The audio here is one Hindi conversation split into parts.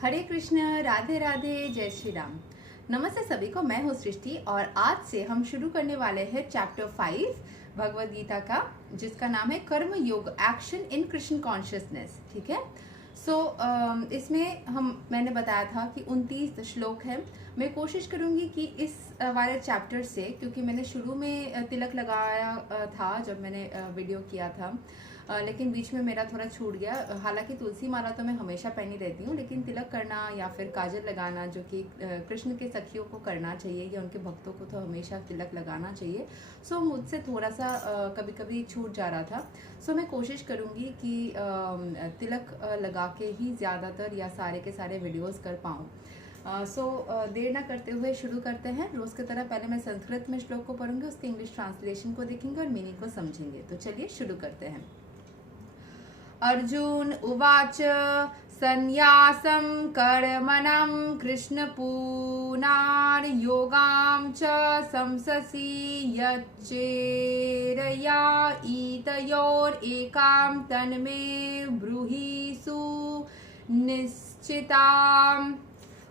हरे कृष्ण, राधे राधे, जय श्री राम। नमस्ते सभी को, मैं हूँ सृष्टि और आज से हम शुरू करने वाले हैं चैप्टर 5 भगवद गीता का, जिसका नाम है कर्म योग, एक्शन इन कृष्ण कॉन्शियसनेस। ठीक है। इसमें मैंने बताया था कि 29 श्लोक है। मैं कोशिश करूंगी कि इस वाले चैप्टर से, क्योंकि मैंने शुरू में तिलक लगाया था जब मैंने वीडियो किया था, लेकिन बीच में मेरा थोड़ा छूट गया। हालांकि तुलसी माला तो मैं हमेशा पहनी रहती हूँ, लेकिन तिलक करना या फिर काजल लगाना, जो कि कृष्ण के सखियों को करना चाहिए या उनके भक्तों को तो हमेशा तिलक लगाना चाहिए। मुझसे थोड़ा सा कभी कभी छूट जा रहा था। मैं कोशिश करूँगी कि तिलक लगा के ही ज़्यादातर या सारे के सारे वीडियोस कर पाऊँ। देर ना करते हुए शुरू करते हैं। रोज़ की तरह पहले मैं संस्कृत में श्लोक को पढ़ूंगी, उसके इंग्लिश ट्रांसलेशन को देखेंगे और मीनिंग को समझेंगे। तो चलिए शुरू करते हैं। अर्जुन उवाच संन्यासं कर्मणं कृष्णपूर्णार्योगां च संससि यच्चेरया इतयोरेकां तन्मे ब्रूहि सुनिश्चिताम्।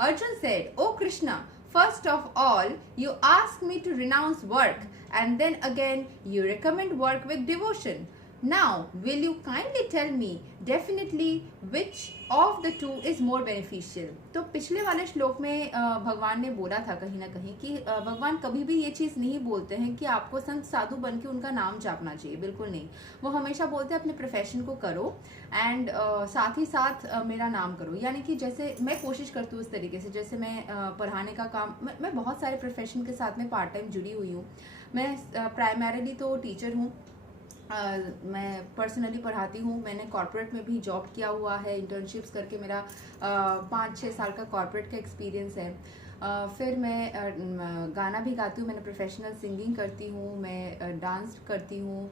Arjun said, "O Krishna, first of all, you ask me to renounce work, and then again you recommend work with devotion. Now, will you kindly tell me definitely which of the two is more beneficial?" तो पिछले वाले श्लोक में भगवान ने बोला था कहीं ना कहीं कि भगवान कभी भी ये चीज़ नहीं बोलते हैं कि आपको संत साधु बन के उनका नाम जापना चाहिए, बिल्कुल नहीं। वो हमेशा बोलते हैं अपने प्रोफेशन को करो एंड साथ ही साथ मेरा नाम करो। यानी कि जैसे मैं कोशिश करती हूँ इस तरीके से, जैसे मैं पढ़ाने का काम, मैं बहुत सारे प्रोफेशन के साथ में पार्ट टाइम जुड़ी हुई हूँ। मैं प्राइमरीली तो टीचर हूँ, मैं पर्सनली पढ़ाती हूँ। मैंने कॉर्पोरेट में भी जॉब किया हुआ है, इंटर्नशिप्स करके मेरा 5-6 साल का कॉर्पोरेट का एक्सपीरियंस है। फिर मैं गाना भी गाती हूँ, मैंने प्रोफेशनल सिंगिंग करती हूँ, मैं डांस करती हूँ।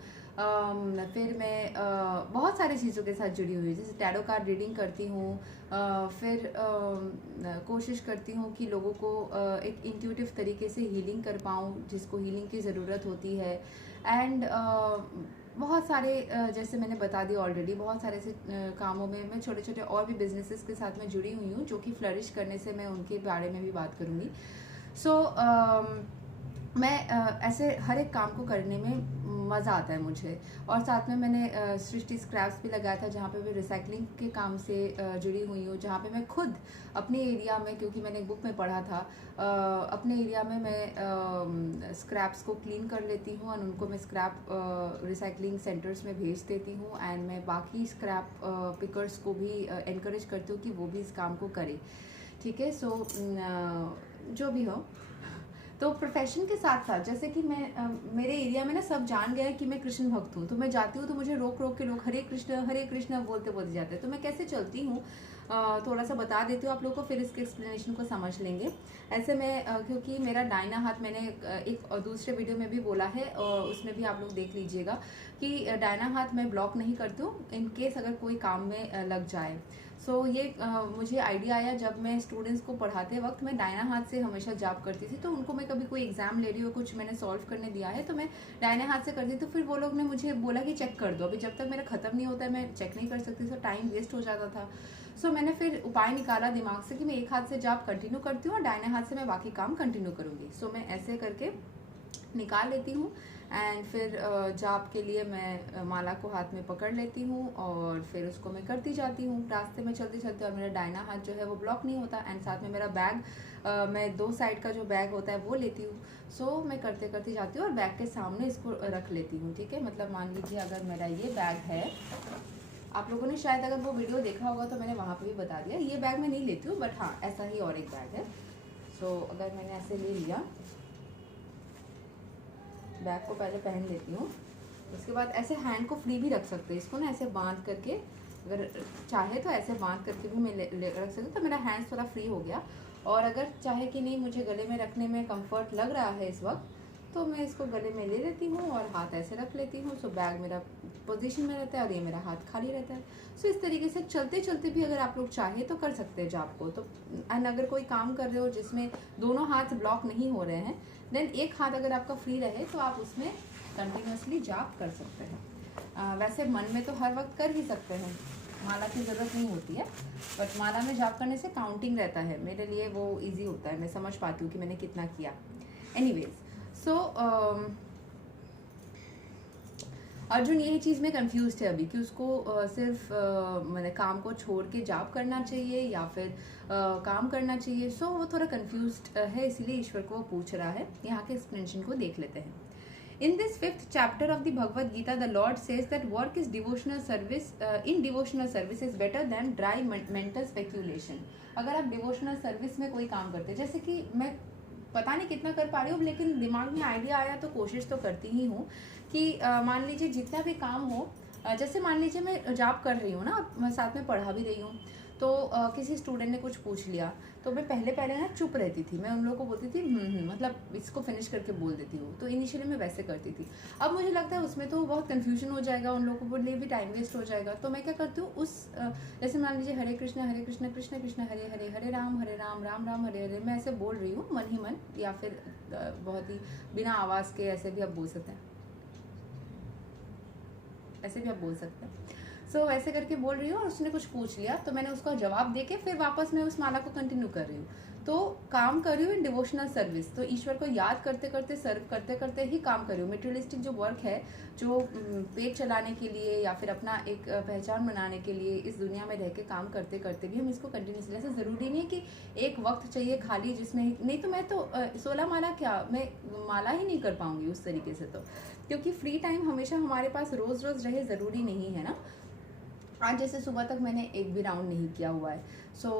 फिर मैं बहुत सारी चीज़ों के साथ जुड़ी हुई हूँ, जैसे टैरो कार्ड रीडिंग करती हूँ। फिर कोशिश करती हूँ कि लोगों को एक इंट्यूटिव तरीके से हीलिंग कर पाऊँ, जिसको हीलिंग की ज़रूरत होती है। एंड बहुत सारे जैसे मैंने बता दिया ऑलरेडी, बहुत सारे ऐसे कामों में मैं छोटे छोटे और भी बिजनेसेस के साथ में जुड़ी हुई हूँ, जो कि फ्लरिश करने से मैं उनके बारे में भी बात करूँगी। मैं ऐसे हर एक काम को करने में मज़ा आता है मुझे। और साथ में मैंने सृष्टि स्क्रैप्स भी लगाया था, जहाँ पे मैं रिसाइकलिंग के काम से जुड़ी हुई हूँ, जहाँ पे मैं खुद अपने एरिया में, क्योंकि मैंने एक बुक में पढ़ा था, अपने एरिया में मैं स्क्रैप्स को क्लीन कर लेती हूँ और उनको मैं स्क्रैप रिसाइकलिंग सेंटर्स में भेज देती हूँ। एंड मैं बाकी स्क्रैप पिकर्स को भी एनकरेज करती हूँ कि वो भी इस काम को करें। ठीक है। जो भी हो, तो प्रोफेशन के साथ साथ, जैसे कि मैं मेरे एरिया में ना सब जान गए हैं कि मैं कृष्ण भक्त हूँ, तो मैं जाती हूँ तो मुझे रोक रोक के लोग हरे कृष्ण बोलते बोलते जाते हैं। तो मैं कैसे चलती हूँ थोड़ा सा बता देती हूँ आप लोगों को, फिर इसके एक्सप्लेनेशन को समझ लेंगे। ऐसे मैं क्योंकि मेरा दाहिना हाथ, मैंने एक दूसरे वीडियो में भी बोला है, उसमें भी आप लोग देख लीजिएगा कि दाहिना हाथ मैं ब्लॉक नहीं करती हूँ इन केस अगर कोई काम में लग जाए। ये मुझे आइडिया आया जब मैं स्टूडेंट्स को पढ़ाते वक्त मैं दाहिना हाथ से हमेशा जाप करती थी। तो उनको मैं कभी कोई एग्जाम ले रही हूँ, कुछ मैंने सॉल्व करने दिया है, तो मैं दाहिने हाथ से करती। तो फिर वो लोग ने मुझे बोला कि चेक कर दो। अभी जब तक मेरा खत्म नहीं होता है मैं चेक नहीं कर सकती, तो टाइम वेस्ट हो जाता था। मैंने फिर उपाय निकाला दिमाग से कि मैं एक हाथ से जाप कंटिन्यू करती हूँ और दाहिने हाथ से मैं बाकी काम कंटिन्यू करूँगी। मैं ऐसे करके निकाल लेती हूँ। एंड फिर जाप के लिए मैं माला को हाथ में पकड़ लेती हूँ और फिर उसको मैं करती जाती हूँ रास्ते में चलते चलते, और मेरा दाहिना हाथ जो है वो ब्लॉक नहीं होता। एंड साथ में मेरा बैग, मैं 2 साइड का जो बैग होता है वो लेती हूँ। मैं करते करते जाती हूँ और बैग के सामने इसको रख लेती हूँ। ठीक है। मतलब मान लीजिए अगर मेरा ये बैग है, आप लोगों ने शायद अगर वो वीडियो देखा होगा तो मैंने वहाँ पे भी बता दिया। ये बैग मैं नहीं लेती हूँ, बट हाँ ऐसा ही और एक बैग है। अगर मैंने ऐसे ले लिया, बैग को पहले पहन लेती हूँ, उसके बाद ऐसे हैंड को फ्री भी रख सकते हैं। इसको ना ऐसे बांध करके, अगर चाहे तो ऐसे बांध करके भी मैं रख सकती हूँ, तो मेरा हैंड थोड़ा फ्री हो गया। और अगर चाहे कि नहीं मुझे गले में रखने में कंफर्ट लग रहा है इस वक्त, तो मैं इसको गले में ले लेती हूँ और हाथ ऐसे रख लेती हूँ। बैग मेरा पोजीशन में रहता है और ये मेरा हाथ खाली रहता है। इस तरीके से चलते चलते भी अगर आप लोग चाहे तो कर सकते हैं जाप को। एंड अगर कोई काम कर रहे हो जिसमें दोनों हाथ ब्लॉक नहीं हो रहे हैं, देन एक हाथ अगर आपका फ्री रहे तो आप उसमें कंटिन्यूसली जाप कर सकते हैं। वैसे मन में तो हर वक्त कर ही सकते हैं, माला की ज़रूरत नहीं होती है, बट माला में जाप करने से काउंटिंग रहता है, मेरे लिए वो इजी होता है, मैं समझ पाती हूँ कि मैंने कितना किया। एनीवेज सो अर्जुन यही चीज़ में कंफ्यूज थे अभी कि उसको सिर्फ मैंने काम को छोड़ के जाप करना चाहिए या फिर काम करना चाहिए। सो वो थोड़ा कंफ्यूज्ड है, इसीलिए ईश्वर को वो पूछ रहा है। यहाँ के एक्सप्लेनेशन को देख लेते हैं। In this 5th chapter of the Bhagavad Gita, the Lord says that work is devotional service. In devotional service is better than dry mental speculation. अगर आप devotional service में कोई काम करते हैं, जैसे कि मैं पता नहीं कितना कर पा रही हूँ, लेकिन दिमाग में आइडिया आया तो कोशिश तो करती ही हूँ कि मान लीजिए जितना भी काम हो, जैसे मान लीजिए मैं जॉब कर रही हूँ ना, मैं साथ में पढ़ा भी रही हूँ, तो किसी स्टूडेंट ने कुछ पूछ लिया तो मैं पहले ना चुप रहती थी, मैं उन लोगों को बोलती थी मतलब इसको फिनिश करके बोल देती हूँ। तो इनिशियली मैं वैसे करती थी। अब मुझे लगता है उसमें तो बहुत कन्फ्यूजन हो जाएगा, उन लोगों के लिए भी टाइम वेस्ट हो जाएगा। तो मैं क्या करती हूँ, उस जैसे मान लीजिए हरे कृष्ण कृष्ण कृष्ण हरे हरे, हरे राम राम राम हरे हरे, मैं ऐसे बोल रही हूँ मन ही मन, या फिर बहुत ही बिना आवाज़ के ऐसे भी आप बोल सकते हैं, ऐसे भी आप बोल सकते हैं। सो वैसे करके बोल रही हूँ और उसने कुछ पूछ लिया तो मैंने उसका जवाब देके फिर वापस मैं उस माला को कंटिन्यू कर रही हूँ। तो काम कर रही हूँ इन डिवोशनल सर्विस, तो ईश्वर को याद करते करते सर्व करते करते ही काम कर रही हूँ। मेटेरियलिस्टिक जो वर्क है, जो पेट चलाने के लिए या फिर अपना एक पहचान बनाने के लिए इस दुनिया में रह के काम करते करते भी हम इसको कंटिन्यूसली, ऐसा ज़रूरी नहीं है कि एक वक्त चाहिए खाली जिसमें नहीं तो मैं तो 16 माला क्या, मैं माला ही नहीं कर पाऊंगी उस तरीके से, तो क्योंकि फ्री टाइम हमेशा हमारे पास रोज़ रोज़ रहे ज़रूरी नहीं है ना। आज जैसे सुबह तक मैंने एक भी राउंड नहीं किया हुआ है। सो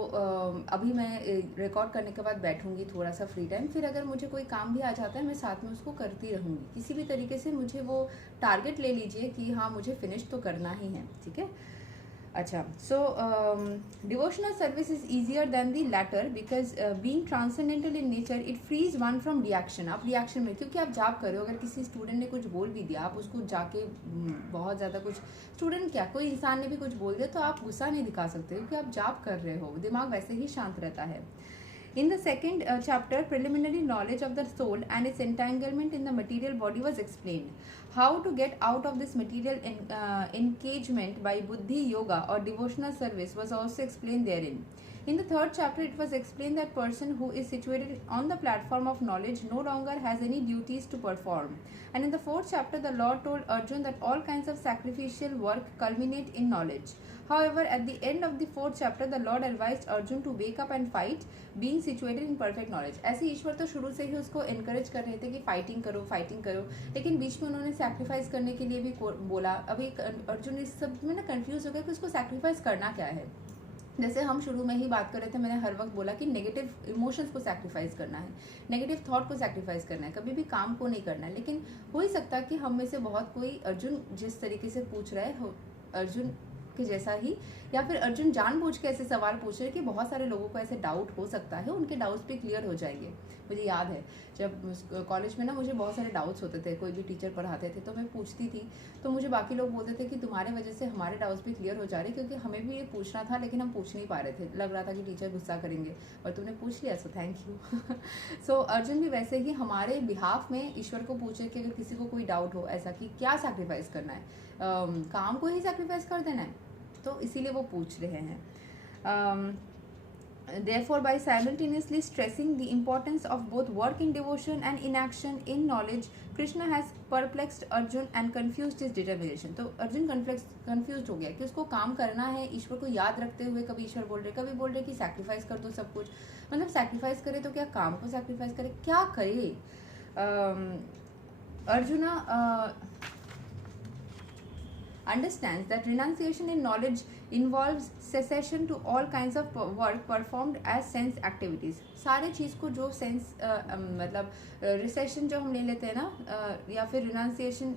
अभी मैं रिकॉर्ड करने के बाद बैठूंगी थोड़ा सा फ्री टाइम, फिर अगर मुझे कोई काम भी आ जाता है मैं साथ में उसको करती रहूँगी। किसी भी तरीके से मुझे वो टारगेट ले लीजिए कि हाँ मुझे फिनिश तो करना ही है, ठीक है। अच्छा, so devotional service is easier than the latter because being transcendental in nature it frees one from reaction. आप रिएक्शन में, क्योंकि आप जाप कर रहे हो, अगर किसी स्टूडेंट ने कुछ बोल भी दिया, आप उसको जाके बहुत ज़्यादा कुछ, स्टूडेंट क्या कोई इंसान ने भी कुछ बोल दिया तो आप गुस्सा नहीं दिखा सकते क्योंकि आप जाप कर रहे हो, दिमाग वैसे ही शांत रहता है। In the second chapter, preliminary knowledge of the soul and its entanglement in the material body was explained. How to get out of this material engagement by buddhi yoga or devotional service was also explained therein. In the third chapter, it was explained that person who is situated on the platform of knowledge no longer has any duties to perform. And in the fourth chapter, the Lord told Arjun that all kinds of sacrificial work culminate in knowledge. However, at the end of the fourth chapter, the Lord advised Arjun to wake up and fight, being situated in perfect knowledge. ऐसे ईश्वर तो शुरू से ही उसको encourage कर रहे थे कि फाइटिंग करो, लेकिन बीच में उन्होंने सैक्रिफाइस करने के लिए भी बोला। अभी अर्जुन इस सब में ना कंफ्यूज हो गया कि उसको सैक्रिफाइस करना क्या है। जैसे हम शुरू में ही बात कर रहे थे, मैंने हर वक्त बोला कि नेगेटिव इमोशंस को सैक्रिफाइस करना है, नेगेटिव थॉट को सैक्रिफाइस करना है, कभी भी काम को नहीं करना है। लेकिन हो ही सकता कि हम में से बहुत कोई अर्जुन जिस तरीके से पूछ रहा है अर्जुन के जैसा ही, या फिर अर्जुन जानबूझ के ऐसे सवाल पूछ रहे हैं कि बहुत सारे लोगों को ऐसे डाउट हो सकता है, उनके डाउट्स भी क्लियर हो जाएंगे। मुझे याद है जब कॉलेज में ना मुझे बहुत सारे डाउट्स होते थे, कोई भी टीचर पढ़ाते थे तो मैं पूछती थी, तो मुझे बाकी लोग बोलते थे कि तुम्हारे वजह से हमारे डाउट्स भी क्लियर हो जा रहे, क्योंकि हमें भी ये पूछना था लेकिन हम पूछ नहीं पा रहे थे, लग रहा था कि टीचर गुस्सा करेंगे, और तुमने पूछ लिया सो थैंक यू। सो अर्जुन भी वैसे ही हमारे बिहाफ में ईश्वर को पूछे कि अगर किसी को कोई डाउट हो ऐसा कि क्या सैक्रिफाइस करना है, काम को ही सैक्रिफाइस कर देना है, तो इसीलिए वो पूछ रहे हैं। Therefore, by simultaneously stressing the importance of both work in devotion and inaction in knowledge, Krishna has perplexed Arjun and confused his determination. तो अर्जुन confused हो गया कि उसको काम करना है ईश्वर को याद रखते हुए, कभी ईश्वर बोल रहे, कभी बोल रहे कि सैक्रिफाइस कर दो सब कुछ, मतलब सैक्रिफाइस करे तो क्या काम को सैक्रिफाइस करे, क्या करे। Arjuna understands that renunciation in knowledge involves cessation to all kinds of work performed as sense activities. सारे चीज़ को जो सेंस मतलब रिसेशन जो हम ले लेते हैं ना, या फिर रिनाउंसिएशन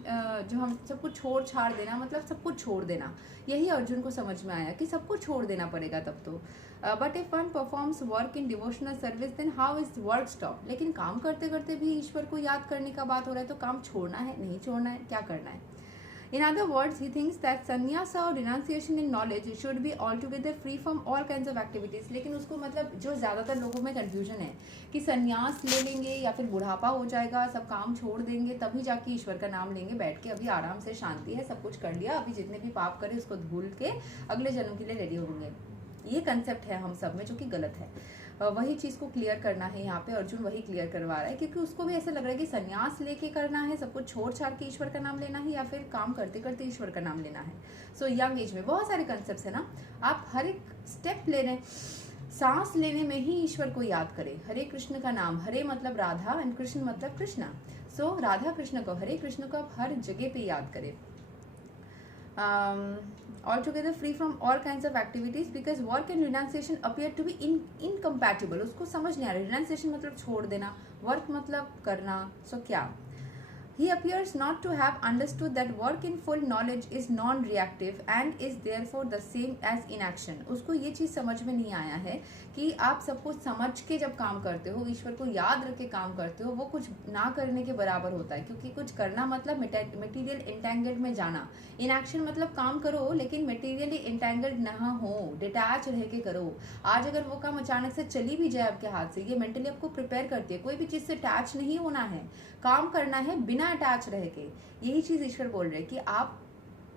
जो हम सब कुछ छोड़ छाड़ देना, मतलब सब कुछ छोड़ देना, यही अर्जुन को समझ में आया कि सब कुछ छोड़ देना पड़ेगा तब तो। But if one performs work in devotional service then how is work stop. लेकिन काम करते करते भी ईश्वर को याद करने का बात हो रहा है, तो काम छोड़ना है नहीं छोड़ना है, क्या करना है। In other words, he thinks that sannyasa or renunciation in knowledge should be altogether free from all kinds of activities. लेकिन उसको मतलब जो ज़्यादातर लोगों में confusion है कि संन्यास ले लेंगे या फिर बुढ़ापा हो जाएगा, सब काम छोड़ देंगे तभी जाके ईश्वर का नाम लेंगे, बैठ के अभी आराम से शांति है, सब कुछ कर लिया, अभी जितने भी पाप करे उसको धुल के अगले जन्म के लिए रेडी होंगे। ये कंसेप्ट है हम सब में जो कि गलत है। वही चीज़ को क्लियर करना है यहाँ पे, अर्जुन वही क्लियर करवा रहा है, क्योंकि उसको भी ऐसा लग रहा है कि संन्यास लेके करना है, सब कुछ छोड़ छाड़ के ईश्वर का नाम लेना है, या फिर काम करते करते ईश्वर का नाम लेना है। सो यंग एज में बहुत सारे कंसेप्ट है ना, आप हर एक स्टेप लेने, सांस लेने में ही ईश्वर को याद करें। हरे कृष्ण का नाम, हरे मतलब राधा एंड कृष्ण मतलब कृष्णा। सो राधा कृष्ण को, हरे कृष्ण को आप हर जगह पे याद करें। Altogether free from all kinds of activities because work and renunciation appear to be incompatible. उसको समझ नहीं आ रहा, renunciation मतलब छोड़ देना, work मतलब करना, so क्या? He appears not to have understood that work in full knowledge is non-reactive and is therefore the same as inaction. उसको ये चीज़ समझ में नहीं आया है कि आप सब कुछ समझ के जब काम करते हो, ईश्वर को याद रख के काम करते हो, वो कुछ ना करने के बराबर होता है, क्योंकि कुछ करना मतलब मटेरियल इंटेंगल्ड में जाना। इनएक्शन मतलब काम करो लेकिन मटेरियली इंटेंगल्ड ना हो, डिटैच रह के करो। आज अगर वो काम अचानक से चली भी जाए आपके हाथ से, ये मेंटली आपको प्रिपेयर करती है, कोई भी चीज़ से अटैच नहीं होना है, काम करना है बिना अटैच रह के। यही चीज़ ईश्वर बोल रहे हैं कि आप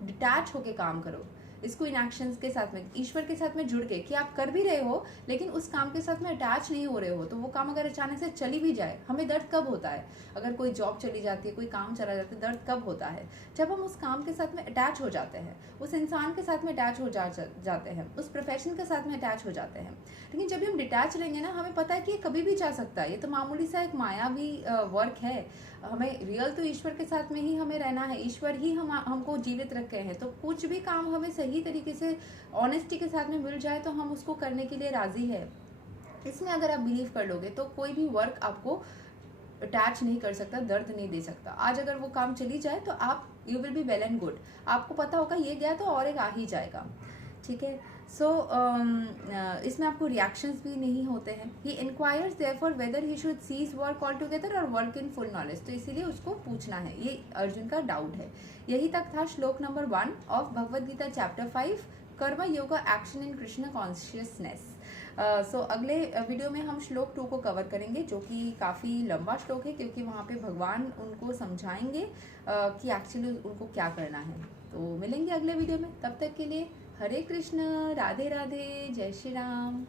डिटैच होके काम करो। इसको इनएक्शंस के साथ में, ईश्वर के साथ में जुड़ के, कि आप कर भी रहे हो लेकिन उस काम के साथ में अटैच नहीं हो रहे हो, तो वो काम अगर अचानक से चली भी जाए, हमें दर्द कब होता है? अगर कोई जॉब चली जाती है, कोई काम चला जाता है, दर्द कब होता है? जब हम उस काम के साथ में अटैच हो जाते हैं, उस इंसान के साथ में अटैच हो जाते हैं, उस प्रोफेशन के साथ में अटैच हो जाते हैं। लेकिन जब भी हम डिटैच रहेंगे ना, हमें पता है कि ये कभी भी जा सकता है, ये तो मामूली सा एक मायावी वर्क है। हमें रियल तो ईश्वर के साथ में ही हमें रहना है, ईश्वर ही हमको जीवित रखे हैं, तो कुछ भी काम हमें सही तरीके से ऑनेस्टी के साथ में मिल जाए तो हम उसको करने के लिए राजी है। इसमें अगर आप बिलीव कर लोगे तो कोई भी वर्क आपको अटैच नहीं कर सकता, दर्द नहीं दे सकता। आज अगर वो काम चली जाए तो आप you will be well and good, आपको पता होगा ये गया तो और एक आ ही जाएगा, ठीक है। सो इसमें आपको रिएक्शंस भी नहीं होते हैं। He inquires therefore whether he should cease work altogether और वर्क इन फुल नॉलेज, तो इसीलिए उसको पूछना है, ये अर्जुन का डाउट है। यही तक था श्लोक number 1 of Bhagavad Gita chapter 5, Karma Yoga action in Krishna consciousness. So अगले वीडियो में हम श्लोक 2 को कवर करेंगे, जो कि काफ़ी लंबा श्लोक है, क्योंकि वहाँ पे भगवान उनको समझाएंगे कि एक्चुअली उनको क्या करना है। तो मिलेंगे अगले वीडियो में, तब तक के लिए हरे कृष्ण, राधे राधे, जय श्री राम।